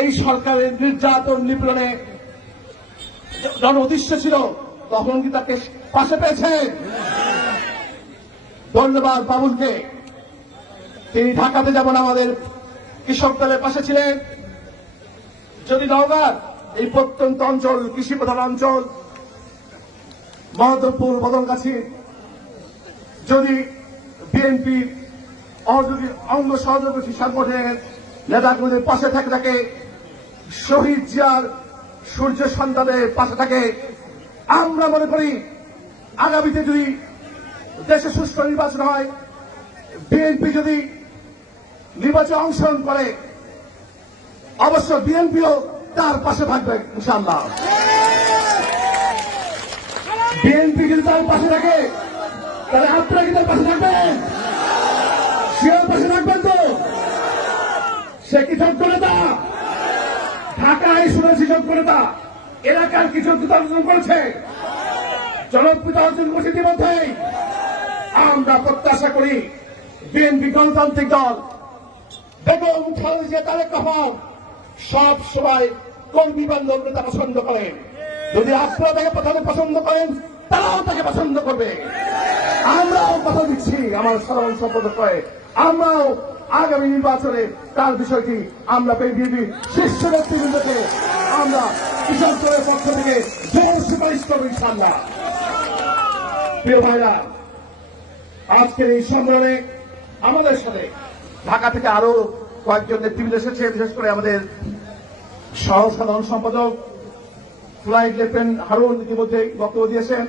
এই সরকারের নির্যাতন নিপীড়নে জন উদ্দেশ্য ছিল, তখন কি তাকে পাশে পেয়েছে? ধন্যবাদ বাবুলকে। তিনি ঢাকাতে যেমন আমাদের কৃষক দলের পাশে ছিলেন, যদি নওগাঁ, এই প্রত্যন্ত অঞ্চল, কৃষি প্রধান অঞ্চল মহদপুর বদলগাছি, যদি বিএনপি অযোগী অঙ্গ সহযোগী সংগঠনের নেতাগুলির পাশে থাকে থাকে শহীদ জিয়ার সূর্য সন্তানের পাশে থাকে। আমরা মনে করি, আগামীতে যদি দেশে সুষ্ঠু নির্বাচন হয়, বিএনপি যদি নির্বাচনে অংশগ্রহণ করে, অবশ্য বিএনপিও তার পাশে থাকবে ইনশাআল্লাহ। বিএনপি যদি তার পাশে থাকে, তাহলে আপনারা কি তার পাশে থাকবেন? সেও পাশে থাকবেন তো? সে কি যোগ্য নেতা? ঢাকায় শুনেছি যোগ্য নেতা এলাকার কিছু অর্জন করেছে। জনপ্রিয় অর্জন করেছে ইতিমধ্যেই আমরা প্রত্যাশা করি বিএনপি গণতান্ত্রিক দল, বেগম খালেদা তারেক রহমান সব সময় কর্মী বান্ধব নেতা পছন্দ করেন। যদি আপনারা তাকে প্রথমে পছন্দ করেন, তারাও তাকে পছন্দ করবে। আমরাও কথা দিচ্ছি আমার সাধারণ সম্পাদক হয়ে। আমরাও আগামী নির্বাচনে তার বিষয়টি আমরা বিএনপি শীর্ষ নেতৃবৃন্দকে আমরা কৃষক দলের পক্ষ থেকে জোর সুপারিশ করব ইনশাল্লাহ প্রিয় ভাইরা, আজকের এই সম্মেলনে আমাদের সাথে ঢাকা থেকে আরও কয়েকজন নেতৃবৃন্দ এসেছে, বিশেষ করে আমাদের সহ সাধারণ সম্পাদক, ফ্লাইট লেফটেন্যান্ট হারুন ইতিমধ্যে বক্তব্য দিয়েছেন।